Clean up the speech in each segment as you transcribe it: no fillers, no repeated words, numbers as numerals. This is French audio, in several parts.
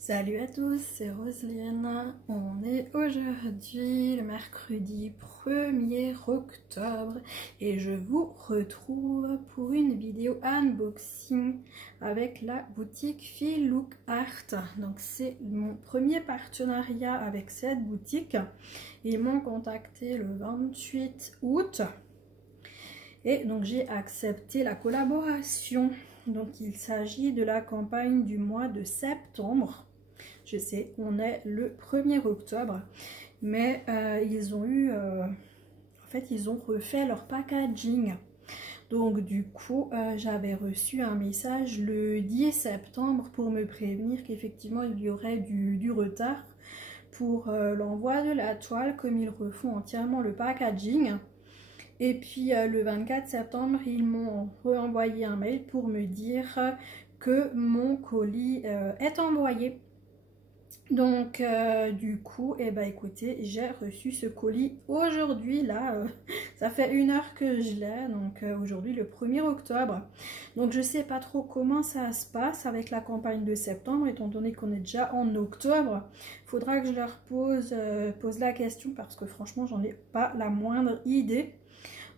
Salut à tous, c'est Roselyne. On est aujourd'hui le mercredi 1er octobre et je vous retrouve pour une vidéo unboxing avec la boutique Feel Look Art. Donc c'est mon premier partenariat avec cette boutique. Ils m'ont contacté le 28 août et donc j'ai accepté la collaboration. Donc il s'agit de la campagne du mois de septembre. Je sais, on est le 1er octobre, mais ils ont ils ont refait leur packaging. Donc du coup, j'avais reçu un message le 10 septembre pour me prévenir qu'effectivement il y aurait du retard pour l'envoi de la toile, comme ils refont entièrement le packaging. Et puis le 24 septembre, ils m'ont renvoyé un mail pour me dire que mon colis est envoyé. Donc du coup, écoutez, j'ai reçu ce colis aujourd'hui, là, ça fait 1 heure que je l'ai, donc aujourd'hui le 1er octobre. Donc je sais pas trop comment ça se passe avec la campagne de septembre, étant donné qu'on est déjà en octobre. Faudra que je leur pose la question parce que franchement j'en ai pas la moindre idée.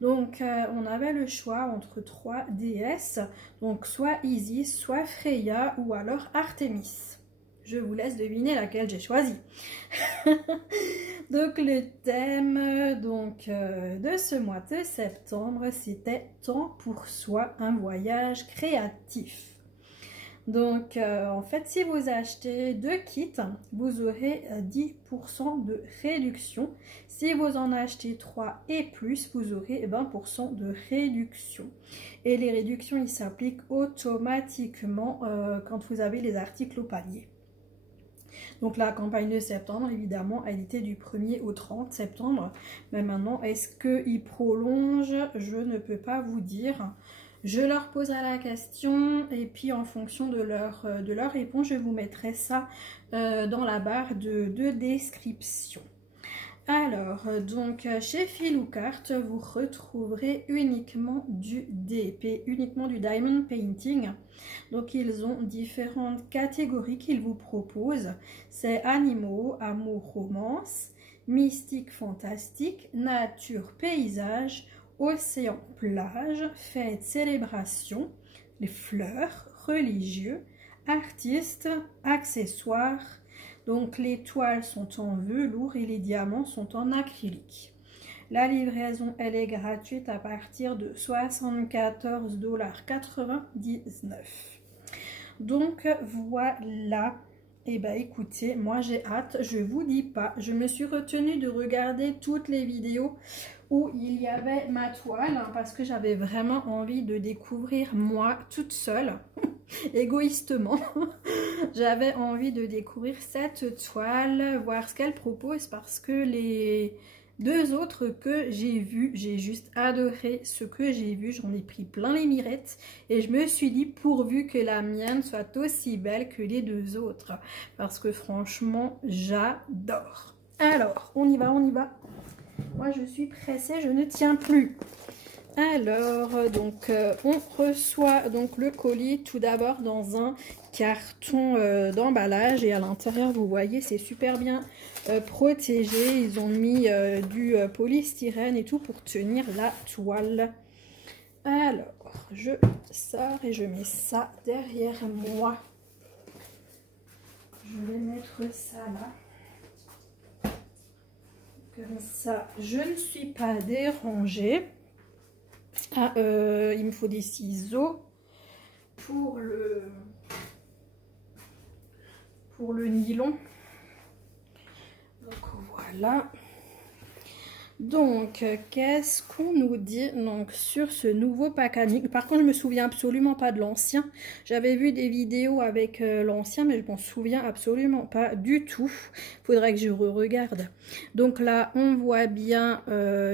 Donc on avait le choix entre 3 déesses, donc soit Isis, soit Freya ou alors Artémis. Je vous laisse deviner laquelle j'ai choisi. Donc le thème de ce mois de septembre, c'était Temps pour soi, un voyage créatif. Donc en fait, si vous achetez 2 kits, vous aurez 10% de réduction. Si vous en achetez 3 et plus, vous aurez 20% de réduction. Et les réductions, ils s'appliquent automatiquement quand vous avez les articles au panier. Donc la campagne de septembre, évidemment, elle était du 1er au 30 septembre. Mais maintenant, est-ce qu'ils prolongent? Je ne peux pas vous dire. Je leur poserai la question et puis en fonction de leur réponse, je vous mettrai ça dans la barre de description. Alors, donc chez Feel Look Art, vous retrouverez uniquement du DP, uniquement du Diamond Painting. Donc ils ont différentes catégories qu'ils vous proposent. C'est animaux, amour, romance, mystique, fantastique, nature, paysage, océan, plage, fête, célébration, les fleurs, religieux, artistes, accessoires. Donc les toiles sont en velours et les diamants sont en acrylique. La livraison, elle est gratuite à partir de 74,99 $. Donc voilà. Et écoutez, moi j'ai hâte, je vous dis pas, je me suis retenue de regarder toutes les vidéos où il y avait ma toile parce que j'avais vraiment envie de découvrir moi toute seule, égoïstement. J'avais envie de découvrir cette toile, voir ce qu'elle propose parce que les 2 autres que j'ai vues, j'ai juste adoré ce que j'ai vu, j'en ai pris plein les mirettes et je me suis dit pourvu que la mienne soit aussi belle que les 2 autres parce que franchement j'adore. Alors on y va, on y va. Moi je suis pressée, je ne tiens plus. Alors donc on reçoit donc le colis tout d'abord dans un carton d'emballage et à l'intérieur vous voyez c'est super bien protégé. Ils ont mis du polystyrène et tout pour tenir la toile. Alors je sors et je mets ça derrière moi. Je vais mettre ça là. Comme ça je ne suis pas dérangée. Ah, il me faut des ciseaux pour le nylon. Donc voilà. Donc qu'est-ce qu'on nous dit donc sur ce nouveau packaging? Par contre je me souviens absolument pas de l'ancien. J'avais vu des vidéos avec l'ancien mais je m'en souviens absolument pas du tout. Faudrait que je regarde. Donc là on voit bien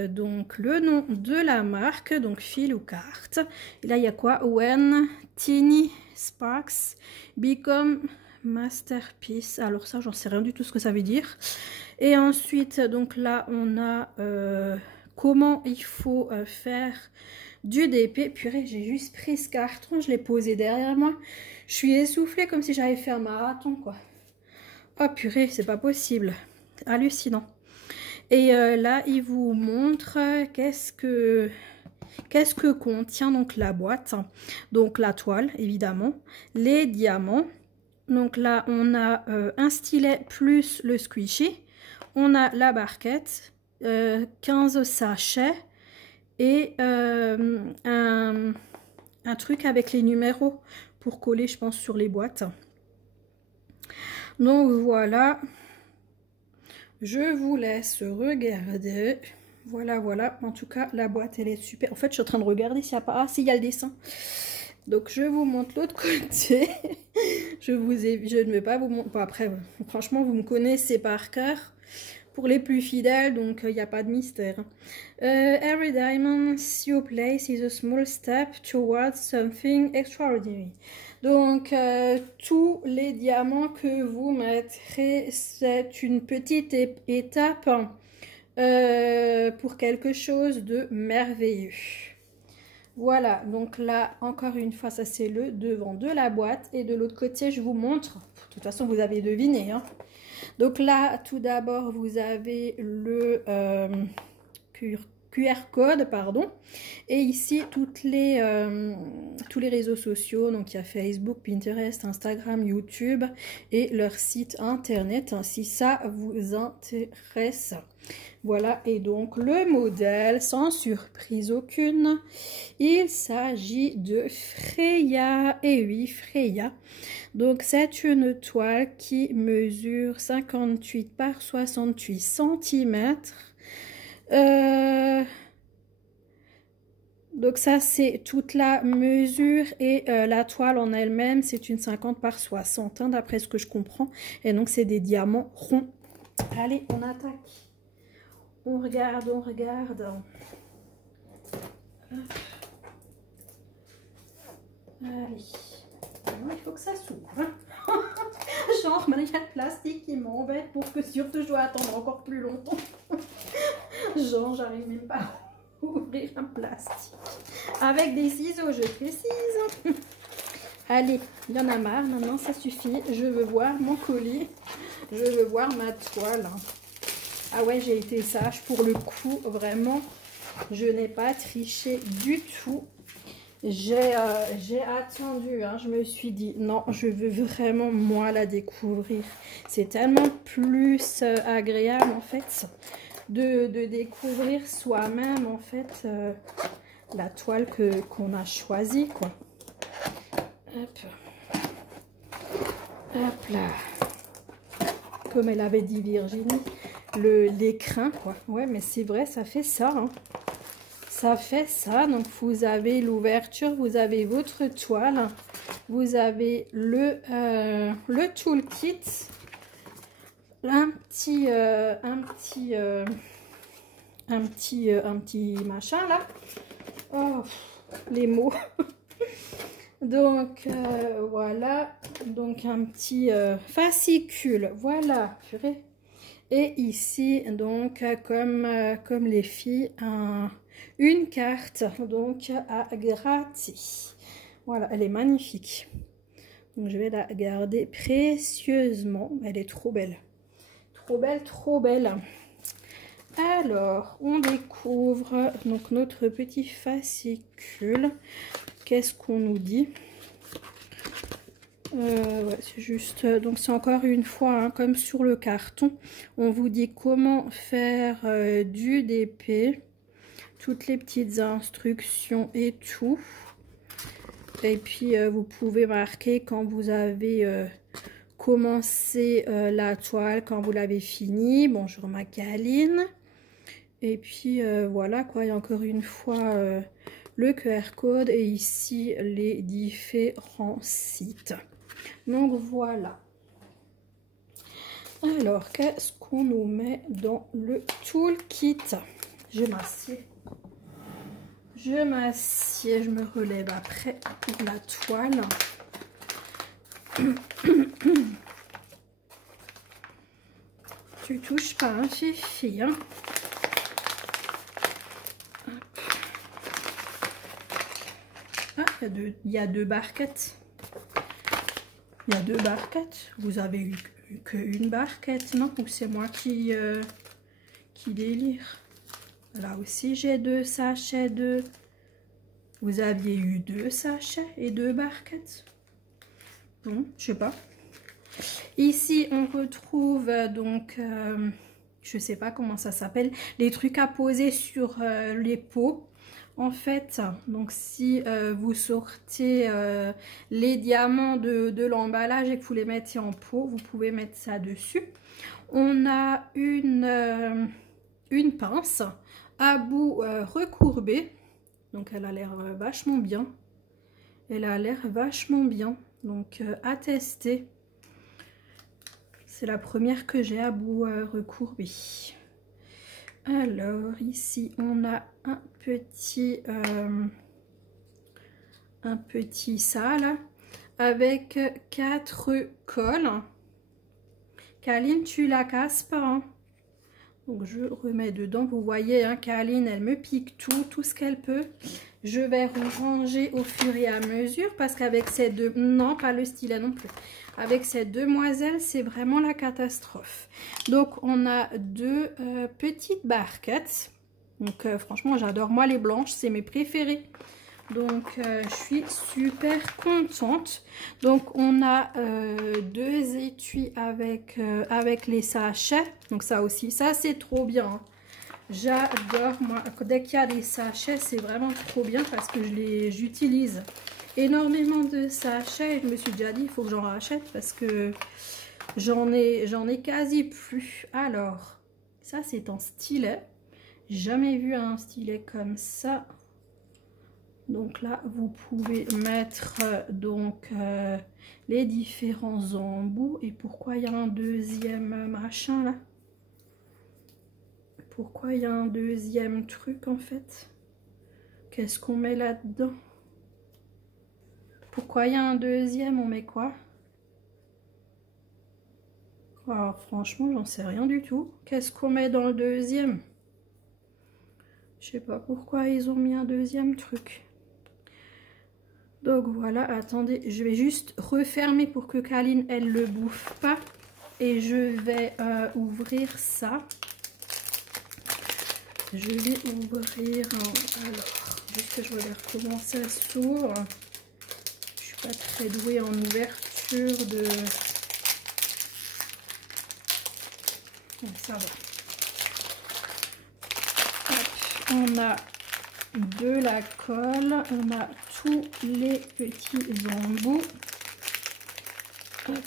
donc le nom de la marque, donc Feel Look Art. Et là il y a quoi? When Tiny Sparks Become Masterpiece. Alors ça j'en sais rien du tout ce que ça veut dire. Et ensuite donc là on a comment il faut faire du DP. Purée, j'ai juste pris ce carton, je l'ai posé derrière moi. Je suis essoufflée comme si j'avais fait un marathon quoi. Oh purée, c'est pas possible. Hallucinant. Et là, il vous montre qu'est-ce que contient donc la boîte. Donc la toile, évidemment, les diamants. Donc là, on a un stylet plus le squishy. On a la barquette, 15 sachets et un truc avec les numéros pour coller, je pense, sur les boîtes. Donc voilà, je vous laisse regarder. Voilà, voilà. En tout cas, la boîte, elle est super. En fait, je suis en train de regarder s'il n'y a pas... Ah, s'il y a le dessin. Donc, je vous montre l'autre côté. Je ne vais pas vous montrer... Bon, après, franchement, vous me connaissez par cœur. Pour les plus fidèles, donc il n'y a pas de mystère. Every diamond you place is a small step towards something extraordinary. Donc, tous les diamants que vous mettrez, c'est une petite étape pour quelque chose de merveilleux. Voilà, donc là, encore une fois, ça c'est le devant de la boîte. Et de l'autre côté, je vous montre. De toute façon, vous avez deviné, hein. Donc là, tout d'abord, vous avez le QR code, pardon. Et ici, tous les réseaux sociaux. Donc, il y a Facebook, Pinterest, Instagram, YouTube et leur site internet, hein, si ça vous intéresse. Voilà, et donc le modèle, sans surprise aucune, il s'agit de Freya. Et oui, Freya. Donc c'est une toile qui mesure 58 par 68 cm. Donc ça c'est toute la mesure et la toile en elle-même c'est une 50 par 60 hein, d'après ce que je comprends. Et donc c'est des diamants ronds. Allez, on attaque. On regarde, on regarde. Allez. Il faut que ça s'ouvre. Genre, il y a le plastique qui m'embête pour que surtout je dois attendre encore plus longtemps. Genre, j'arrive même pas à ouvrir un plastique. Avec des ciseaux, je précise. Allez, il y en a marre. Maintenant, ça suffit. Je veux voir mon colis. Je veux voir ma toile. Ah ouais, j'ai été sage pour le coup. Vraiment, je n'ai pas triché du tout. J'ai attendu, hein, je me suis dit, non, je veux vraiment, moi, la découvrir. C'est tellement plus agréable, en fait, de découvrir soi-même, en fait, la toile qu'on a choisie, quoi. Hop. Hop là. Comme elle avait dit Virginie, l'écrin, quoi. Ouais, mais c'est vrai, ça fait ça, hein. Ça fait ça, donc vous avez l'ouverture, vous avez votre toile, vous avez le toolkit, un petit machin là. Oh, les mots. Donc voilà, donc un petit fascicule, voilà, purée. Et ici, donc, comme les filles, une carte, donc, à gratter. Voilà, elle est magnifique. Donc, je vais la garder précieusement. Elle est trop belle. Trop belle, trop belle. Alors, on découvre, donc, notre petit fascicule. Qu'est-ce qu'on nous dit ? Ouais, c'est juste, donc c'est encore une fois, hein, comme sur le carton, on vous dit comment faire du DP, toutes les petites instructions et tout. Et puis vous pouvez marquer quand vous avez commencé la toile, quand vous l'avez fini. Bonjour Macaline. Et puis voilà quoi, et encore une fois le QR code et ici les différents sites. Donc voilà. Alors, qu'est-ce qu'on nous met dans le toolkit? Je m'assieds. Je m'assieds, je me relève après pour la toile. Tu touches pas, hein, Fifi, hein? Ah, il y a deux barquettes. Il y a deux barquettes. Vous avez qu'une barquette, non? Ou c'est moi qui délire? Là aussi, j'ai 2 sachets de... Vous aviez eu 2 sachets et 2 barquettes? Bon, je sais pas. Ici, on retrouve donc, je sais pas comment ça s'appelle, les trucs à poser sur les pots. En fait, donc si vous sortez les diamants de l'emballage et que vous les mettez en pot, vous pouvez mettre ça dessus. On a une pince à bout recourbé. Donc elle a l'air vachement bien. Elle a l'air vachement bien. Donc à tester. C'est la première que j'ai à bout recourbé. Alors ici on a un petit ça là avec 4 cols. Kaline, tu la casses pas hein? Donc je remets dedans. Vous voyez hein, Kaline elle me pique tout ce qu'elle peut. Je vais ranger au fur et à mesure parce qu'avec ces deux, non pas le stylet non plus, avec ces demoiselles c'est vraiment la catastrophe. Donc on a 2 petites barquettes. Donc franchement j'adore, moi les blanches c'est mes préférées. Donc je suis super contente. Donc on a 2 étuis avec les sachets. Donc ça aussi, ça c'est trop bien hein. J'adore, moi, dès qu'il y a des sachets, c'est vraiment trop bien parce que j'utilise énormément de sachets. Et je me suis déjà dit, il faut que j'en rachète parce que j'en ai quasi plus. Alors, ça c'est un stylet. Jamais vu un stylet comme ça. Donc là, vous pouvez mettre donc les différents embouts. Et pourquoi il y a un deuxième machin là? Pourquoi il y a un deuxième truc en fait? Qu'est-ce qu'on met là-dedans? Pourquoi il y a un deuxième? On met quoi? Oh, franchement, j'en sais rien du tout. Qu'est-ce qu'on met dans le deuxième? Je sais pas pourquoi ils ont mis un deuxième truc. Donc voilà, attendez, je vais juste refermer pour que Kaline, elle le bouffe pas. Et je vais ouvrir ça. Je vais ouvrir, alors, juste que je regarde comment ça s'ouvre. Je suis pas très douée en ouverture de... Bon, ça va. Hop, on a de la colle, on a tous les petits embouts. Hop.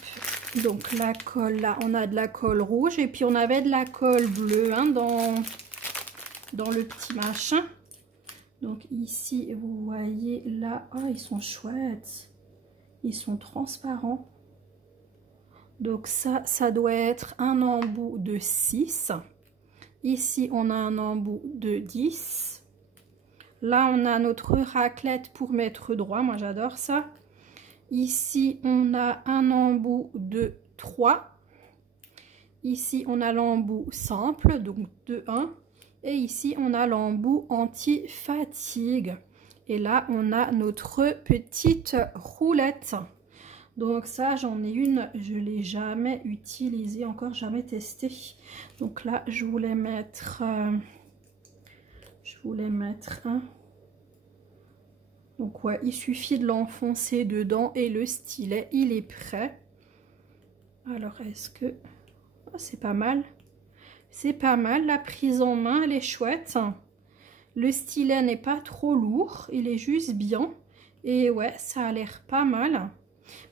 Donc la colle là, on a de la colle rouge et puis on avait de la colle bleue hein, dans le petit machin. Donc ici vous voyez là, oh ils sont chouettes, ils sont transparents. Donc ça doit être un embout de 6. Ici on a un embout de 10. Là on a notre raclette pour mettre droit, moi j'adore ça. Ici on a un embout de 3. Ici on a l'embout simple, donc de 1. Et ici, on a l'embout anti-fatigue. Et là, on a notre petite roulette. Donc ça, j'en ai une. Je ne l'ai jamais utilisée, encore jamais testée. Donc là, je voulais mettre un. Donc ouais, il suffit de l'enfoncer dedans et le stylet, il est prêt. Alors, est-ce que... Oh, c'est pas mal. C'est pas mal, la prise en main, elle est chouette. Le stylet n'est pas trop lourd, il est juste bien. Et ouais, ça a l'air pas mal.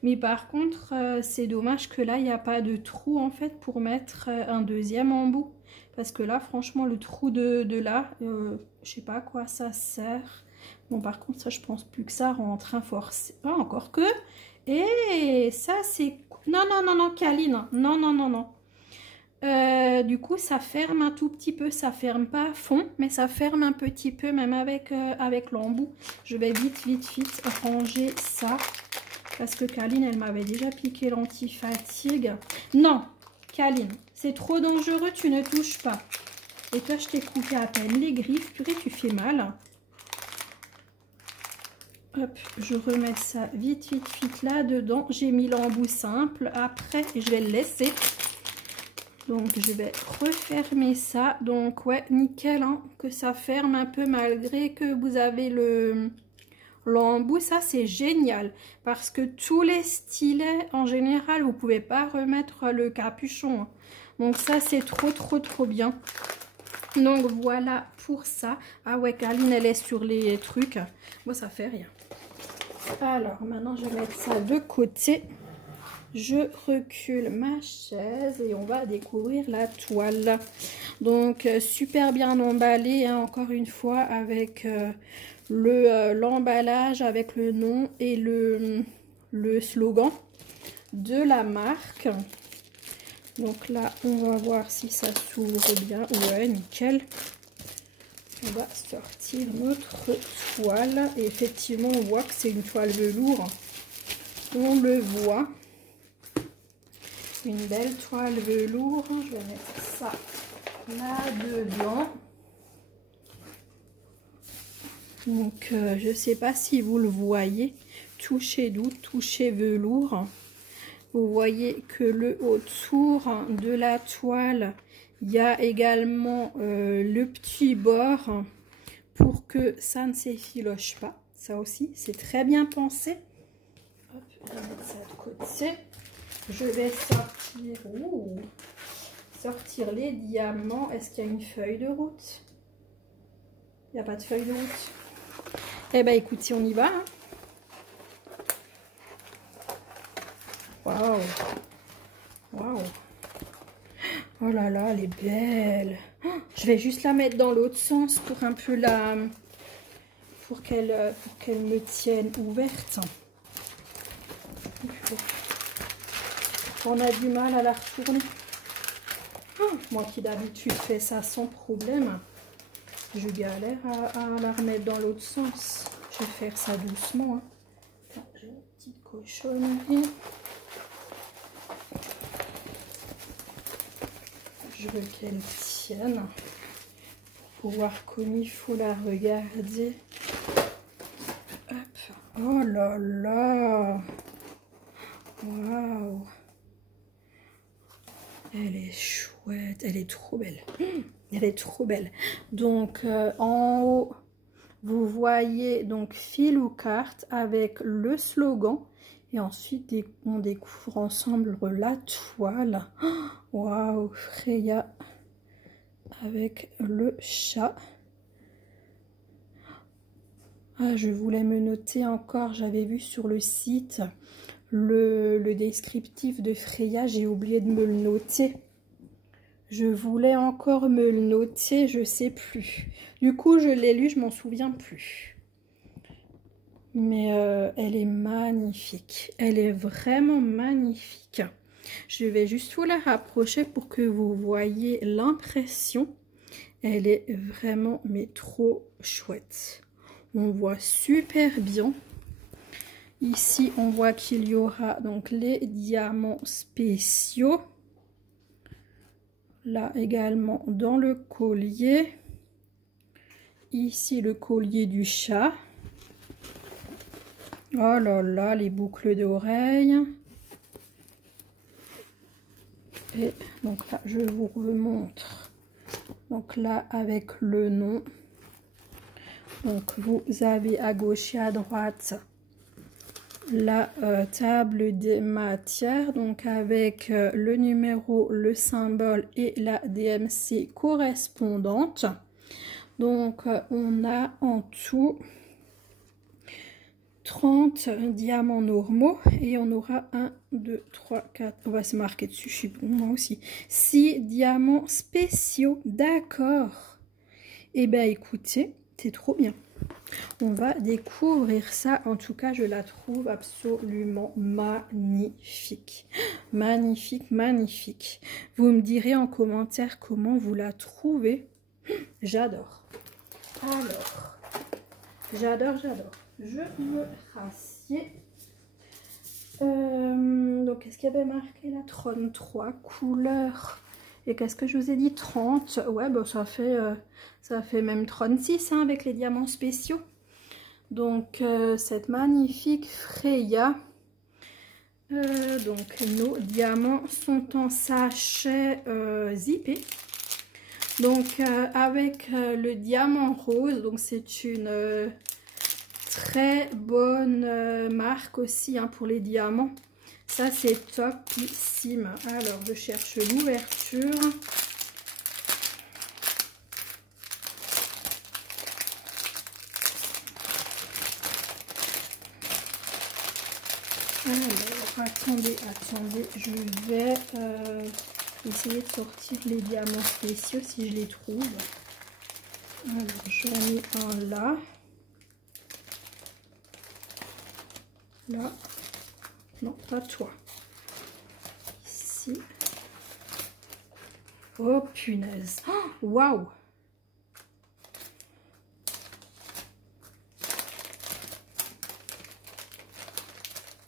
Mais par contre, c'est dommage que là, il n'y a pas de trou en fait pour mettre un deuxième embout. Parce que là, franchement, le trou de là, je sais pas à quoi ça sert. Bon, par contre, ça, je pense plus que ça rentre un forcé. Ah, encore que. Et ça, c'est... Non, non, non, non, Kaline. Non, non, non, non. Du coup ça ferme un tout petit peu, ça ferme pas à fond mais ça ferme un petit peu même avec l'embout. Je vais vite ranger ça parce que Kaline elle m'avait déjà piqué l'anti-fatigue. Non Kaline, c'est trop dangereux, tu ne touches pas. Et toi je t'ai coupé à peine les griffes, purée tu fais mal. Hop, je remets ça vite là-dedans. J'ai mis l'embout simple. Après, je vais le laisser. Donc, je vais refermer ça. Donc, ouais, nickel, hein, que ça ferme un peu malgré que vous avez l'embout. Ça, c'est génial. Parce que tous les stylets, en général, vous pouvez pas remettre le capuchon. Hein. Donc, ça, c'est trop bien. Donc, voilà pour ça. Ah ouais, Carline, elle est sur les trucs. Moi, ça fait rien. Alors, maintenant, je vais mettre ça de côté. Je recule ma chaise et on va découvrir la toile. Donc, super bien emballé, hein, encore une fois, avec l'emballage, avec le nom et le slogan de la marque. Donc là, on va voir si ça s'ouvre bien. Ouais, nickel. On va sortir notre toile. Et effectivement, on voit que c'est une toile velours. On le voit. Une belle toile velours. Je vais mettre ça là-dedans. Donc, je ne sais pas si vous le voyez. Touché doux, touché velours. Vous voyez que autour de la toile, il y a également le petit bord pour que ça ne s'effiloche pas. Ça aussi, c'est très bien pensé. Hop, je vais mettre ça de côté. Je vais sortir les diamants. Est-ce qu'il y a une feuille de route? Il n'y a pas de feuille de route. Eh bien, écoutez, on y va. Hein. Waouh! Waouh! Oh là là, elle est belle! Je vais juste la mettre dans l'autre sens pour un peu pour qu'elle me tienne ouverte. On a du mal à la retourner. Moi qui d'habitude fais ça sans problème, je galère à la remettre dans l'autre sens. Je vais faire ça doucement. Hein. J'ai une petite cochonnerie. Je veux qu'elle tienne pour pouvoir comme il faut la regarder. Hop. Oh là là! Waouh! Elle est chouette, elle est trop belle. Elle est trop belle. Donc en haut, vous voyez donc fil ou carte avec le slogan. Et ensuite, on découvre ensemble la toile. Waouh, Freya avec le chat. Ah, je voulais me noter encore, j'avais vu sur le site le descriptif de Freya, j'ai oublié de me le noter. Je voulais encore me le noter, je sais plus. Du coup, je l'ai lu, je m'en souviens plus. Mais elle est magnifique. Elle est vraiment magnifique. Je vais juste vous la rapprocher pour que vous voyez l'impression. Elle est vraiment, mais trop chouette. On voit super bien. Ici, on voit qu'il y aura donc les diamants spéciaux. Là également dans le collier. Ici, le collier du chat. Oh là là, les boucles d'oreilles. Et donc là, je vous remontre. Donc là, avec le nom. Donc vous avez à gauche et à droite la table des matières. Donc avec le numéro, le symbole et la DMC correspondante. Donc on a en tout 30 diamants normaux et on aura 1, 2, 3, 4, on va se marquer dessus, je suis bon, moi aussi, 6 diamants spéciaux, d'accord. Et bien écoutez, c'est trop bien. On va découvrir ça, en tout cas je la trouve absolument magnifique. Magnifique, magnifique. Vous me direz en commentaire comment vous la trouvez. J'adore. Alors, j'adore, j'adore. Je me rassieds. Donc, qu'est-ce qu'il y avait marqué là? 33 couleurs. Et qu'est-ce que je vous ai dit? 30. Ouais, bon, ça fait même 36 hein, avec les diamants spéciaux. Donc cette magnifique Freya. Donc nos diamants sont en sachet zippé. Donc avec le diamant rose, donc c'est une très bonne marque aussi hein, pour les diamants. Ça c'est topissime. Alors je cherche l'ouverture. Alors, attendez, je vais essayer de sortir les diamants spéciaux si je les trouve. Alors, j'en ai un là. Là. Non, pas toi. Ici. Oh, punaise. Waouh!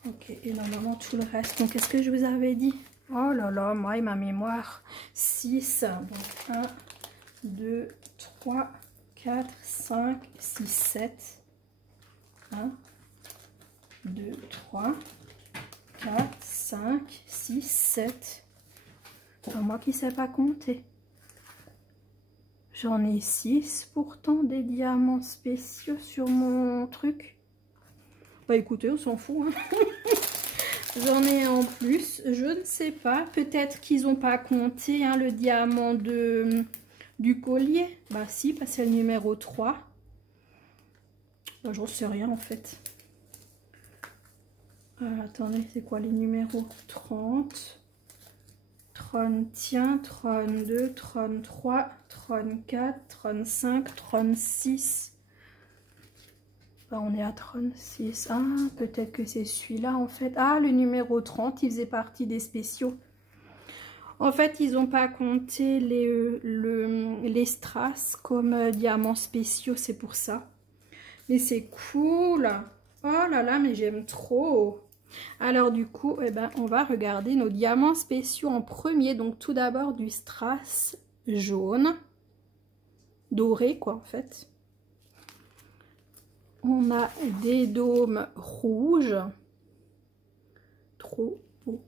Ok, et normalement tout le reste. Donc, qu'est-ce que je vous avais dit? Oh là là, moi et ma mémoire. 6. Donc, 1, 2, 3, 4, 5, 6, 7. 1, 2, 3, 4, 5, 6, 7. Moi qui ne sais pas compter. J'en ai 6 pourtant des diamants spéciaux sur mon truc. Bah écoutez, on s'en fout. Hein. J'en ai en plus, je ne sais pas. Peut-être qu'ils n'ont pas compté hein, le diamant du collier. Bah si, parce que c'est le numéro 3. Bah, j'en sais rien en fait. Attendez, c'est quoi les numéros? 30, 31, 32, 33, 34, 35, 36. On est à 36. Ah, peut-être que c'est celui-là en fait. Ah, le numéro 30, il faisait partie des spéciaux. En fait, ils n'ont pas compté les strass comme diamants spéciaux, c'est pour ça. Mais c'est cool. Oh là là, mais j'aime trop. Alors du coup, eh ben, on va regarder nos diamants spéciaux en premier. Donc tout d'abord du strass jaune. Doré quoi en fait. On a des dômes rouges. Trop beau.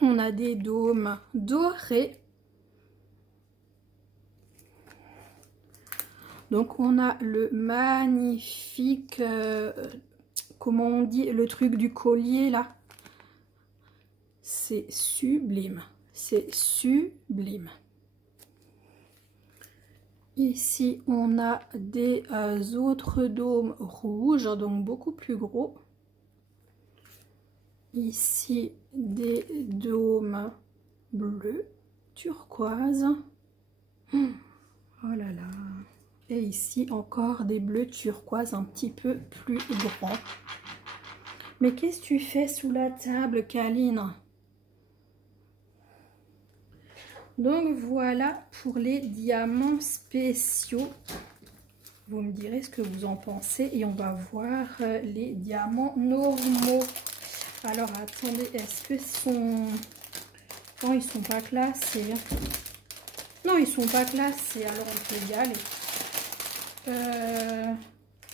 On a des dômes dorés. Donc on a le magnifique, comment on dit, le truc du collier là. C'est sublime. C'est sublime. Ici, on a des autres dômes rouges, donc beaucoup plus gros. Ici, des dômes bleus, turquoise. Oh là là. Et ici, encore des bleus turquoise un petit peu plus grands. Mais qu'est-ce que tu fais sous la table, Kaline? Donc voilà pour les diamants spéciaux. Vous me direz ce que vous en pensez et on va voir les diamants normaux. Alors attendez, est-ce que sont... Non, ils sont pas classés. Non, ils sont pas classés, alors on peut y aller.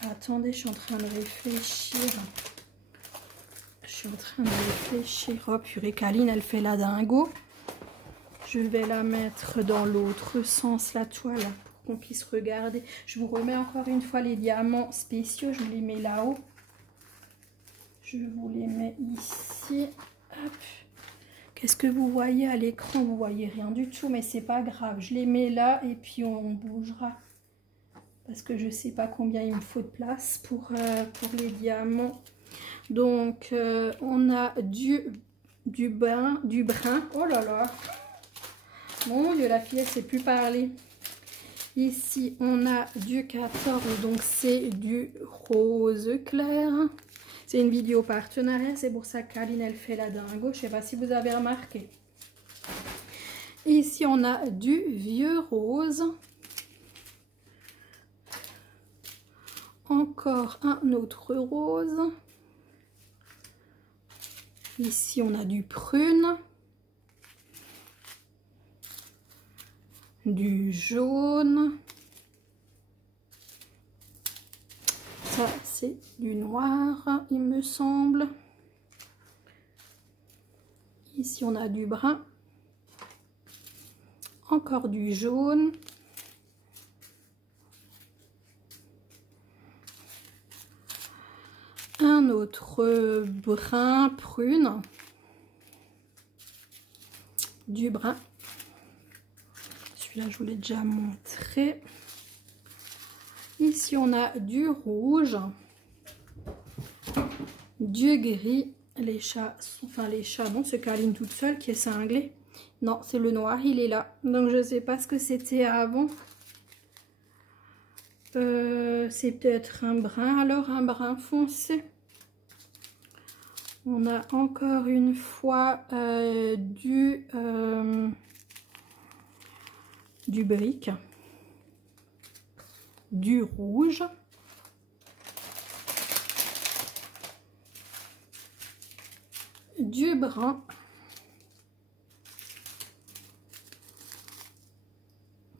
Attendez, je suis en train de réfléchir. Oh purée, Kaline, elle fait la dingo. Je vais la mettre dans l'autre sens, la toile, pour qu'on puisse regarder. Je vous remets encore une fois les diamants spéciaux. Je vous les mets là-haut. Je vous les mets ici. Qu'est-ce que vous voyez à l'écran? Vous voyez rien du tout, mais c'est pas grave. Je les mets là et puis on bougera. Parce que je sais pas combien il me faut de place pour les diamants. Donc, on a du brun. Oh là là! Mon Dieu, la fille, elle ne sait plus parler. Ici, on a du 14, donc c'est du rose clair. C'est une vidéo partenariat, c'est pour ça qu'Aline, elle fait la dingo. Je ne sais pas si vous avez remarqué. Ici, on a du vieux rose. Encore un autre rose. Ici, on a du prune. Du jaune. Ça, c'est du noir, il me semble. Ici, on a du brun. Encore du jaune. Un autre brun prune. Du brun. Celui-là, je vous l'ai déjà montré. Ici, on a du rouge. Du gris. Les chats, enfin les chats, non, c'est Caroline toute seule qui est cinglée. Non, c'est le noir, il est là. Donc, je ne sais pas ce que c'était avant. C'est peut-être un brun, alors un brun foncé. On a encore une fois du brick, du rouge, du brun,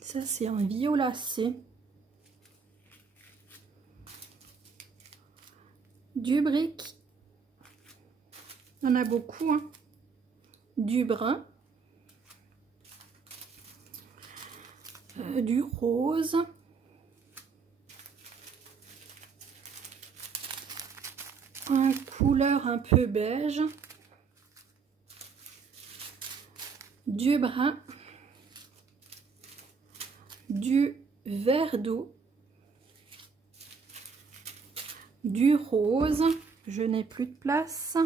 ça c'est un violacé, du brick, il y en a beaucoup, hein. Du brun, du rose, une couleur un peu beige, du brun, du vert d'eau, du rose, je n'ai plus de place,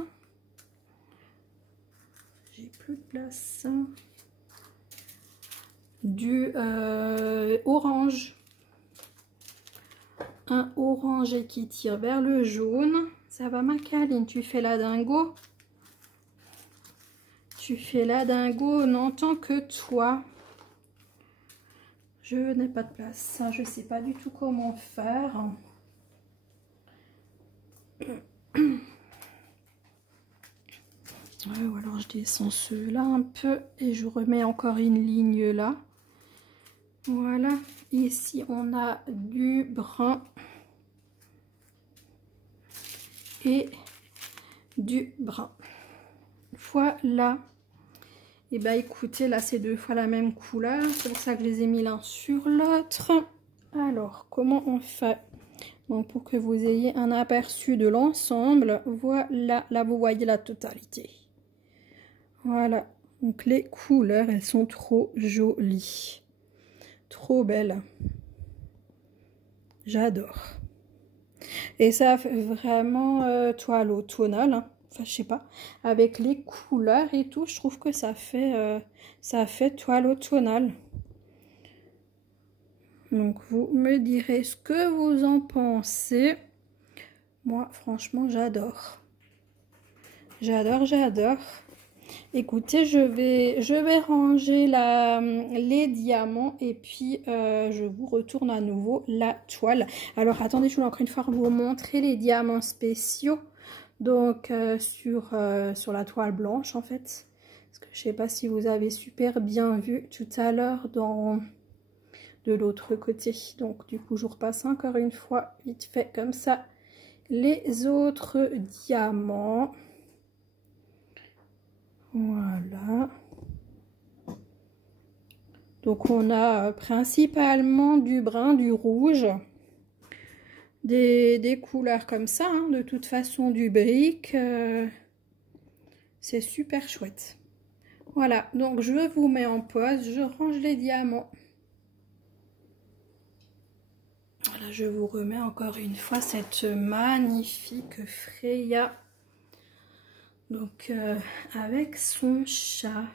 j'ai plus de place, du orange, un orangé qui tire vers le jaune. Ça va ma Caroline, tu fais la dingo? Tu fais la dingo, on n'entend que toi. Je n'ai pas de place, ça je sais pas du tout comment faire. Ou alors je descends ceux-là un peu et je remets encore une ligne là. Voilà, ici on a du brun et du brun. Voilà. Et bah écoutez, là c'est deux fois la même couleur, c'est pour ça que je les ai mis l'un sur l'autre. Alors, comment on fait? Donc pour que vous ayez un aperçu de l'ensemble, voilà, là vous voyez la totalité. Voilà, donc les couleurs, elles sont trop jolies. Trop belles. J'adore. Et ça fait vraiment toile automnale, hein. Enfin, je sais pas. Avec les couleurs et tout, je trouve que ça fait toile automnale. Donc, vous me direz ce que vous en pensez. Moi, franchement, j'adore. J'adore, j'adore. Écoutez, je vais ranger les diamants et puis je vous retourne à nouveau la toile. Alors, attendez, je voulais encore une fois vous montrer les diamants spéciaux. Donc, sur la toile blanche, en fait. Parce que je sais pas si vous avez super bien vu tout à l'heure de l'autre côté. Donc, du coup, je vous repasse encore une fois, vite fait, comme ça, les autres diamants. Voilà. Donc, on a principalement du brun, du rouge, des couleurs comme ça, hein. De toute façon, du brick, c'est super chouette. Voilà, donc je vous mets en pause, je range les diamants. Voilà, je vous remets encore une fois cette magnifique Freya. Donc, avec son chat.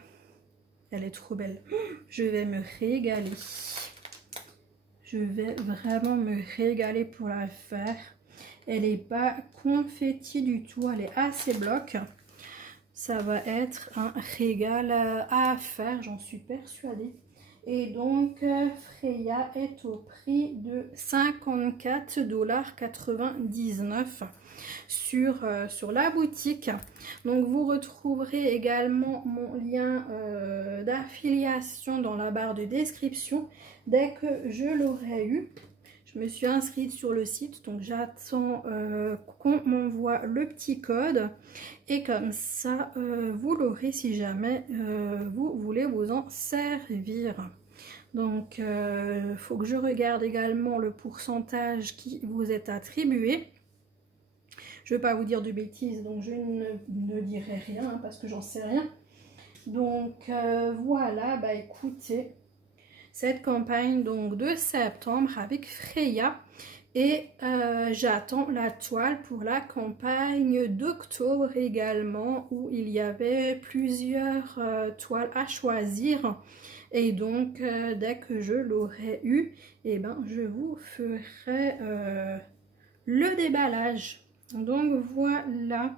Elle est trop belle. Je vais me régaler. Je vais vraiment me régaler pour la faire. Elle n'est pas confetti du tout. Elle est assez bloc. Ça va être un régal à faire. J'en suis persuadée. Et donc, Freya est au prix de 54,99 $ sur la boutique. Donc, vous retrouverez également mon lien d'affiliation dans la barre de description dès que je l'aurai eu. Je me suis inscrite sur le site, donc j'attends qu'on m'envoie le petit code. Et comme ça, vous l'aurez si jamais vous voulez vous en servir. Donc, il faut que je regarde également le pourcentage qui vous est attribué. Je ne vais pas vous dire de bêtises, donc je ne dirai rien hein, parce que j'en sais rien. Donc, voilà, bah écoutez, cette campagne donc de septembre avec Freya. Et j'attends la toile pour la campagne d'octobre également, où il y avait plusieurs toiles à choisir. Et donc, dès que je l'aurai eu, eh ben, je vous ferai le déballage. Donc, voilà.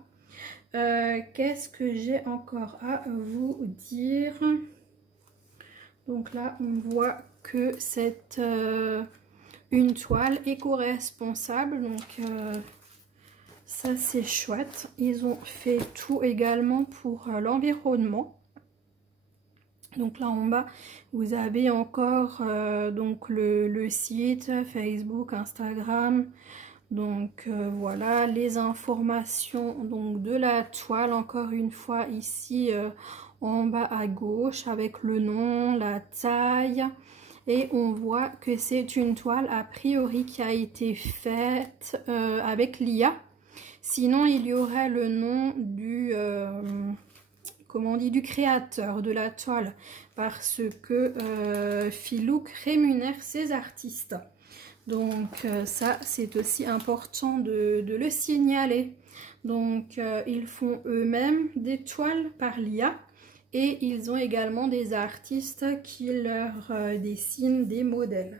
Qu'est-ce que j'ai encore à vous dire? Donc là, on voit que c'est une toile éco-responsable. Donc, ça, c'est chouette. Ils ont fait tout également pour l'environnement. Donc là en bas vous avez encore donc le site Facebook, Instagram. Donc voilà les informations donc de la toile, encore une fois ici en bas à gauche avec le nom, la taille. Et on voit que c'est une toile a priori qui a été faite avec l'IA. Sinon il y aurait le nom du comment on dit, du créateur de la toile, parce que Filouk rémunère ses artistes. Donc ça c'est aussi important de le signaler. Donc ils font eux-mêmes des toiles par l'IA et ils ont également des artistes qui leur dessinent des modèles.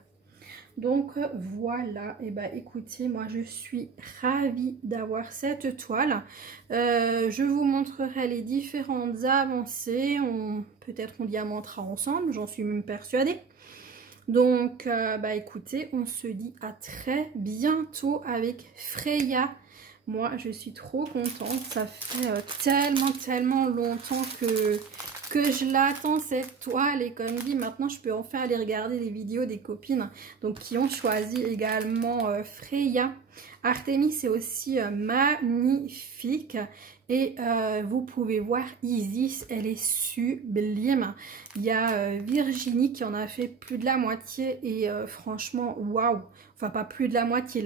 Donc voilà, et bah écoutez, moi je suis ravie d'avoir cette toile. Je vous montrerai les différentes avancées, peut-être on diamantera ensemble, j'en suis même persuadée. Donc bah écoutez, on se dit à très bientôt avec Freya. Moi je suis trop contente, ça fait tellement longtemps que je l'attends cette toile, et comme dit, maintenant je peux enfin aller regarder les vidéos des copines donc qui ont choisi également Freya. Artemis est aussi magnifique, et vous pouvez voir Isis, elle est sublime. Il y a Virginie qui en a fait plus de la moitié, et franchement waouh, enfin pas plus de la moitié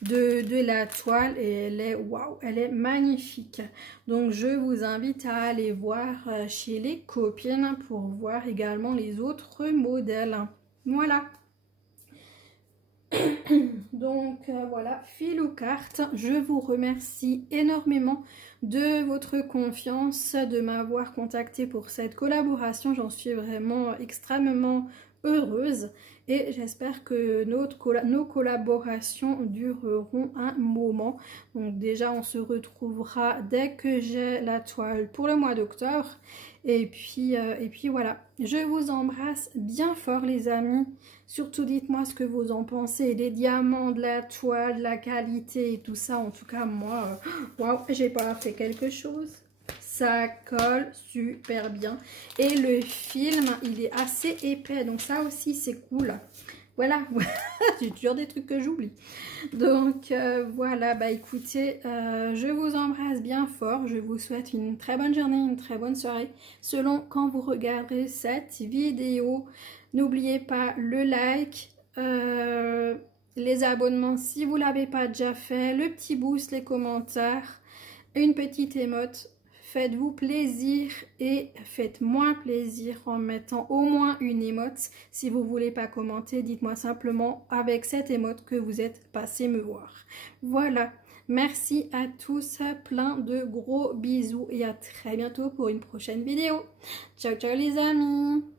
de la toile, et elle est waouh, elle est magnifique. Donc je vous invite à aller voir chez les copines pour voir également les autres modèles. Voilà. Donc voilà, Filouk Art, je vous remercie énormément de votre confiance, de m'avoir contacté pour cette collaboration. J'en suis vraiment extrêmement heureuse, et j'espère que nos collaborations dureront un moment. Donc déjà on se retrouvera dès que j'ai la toile pour le mois d'octobre, et puis voilà, je vous embrasse bien fort les amis. Surtout dites-moi ce que vous en pensez des diamants, de la toile, de la qualité et tout ça. En tout cas moi waouh, j'ai pas fait quelque chose. Ça colle super bien. Et le film, il est assez épais. Donc ça aussi, c'est cool. Voilà. J'ai toujours des trucs que j'oublie. Donc voilà. Bah écoutez, je vous embrasse bien fort. Je vous souhaite une très bonne journée, une très bonne soirée. Selon quand vous regarderez cette vidéo. N'oubliez pas le like, les abonnements si vous ne l'avez pas déjà fait, le petit boost, les commentaires, une petite émote. Faites-vous plaisir et faites moins plaisir en mettant au moins une émote. Si vous ne voulez pas commenter, dites-moi simplement avec cette émote que vous êtes passé me voir. Voilà, merci à tous, plein de gros bisous et à très bientôt pour une prochaine vidéo. Ciao ciao les amis.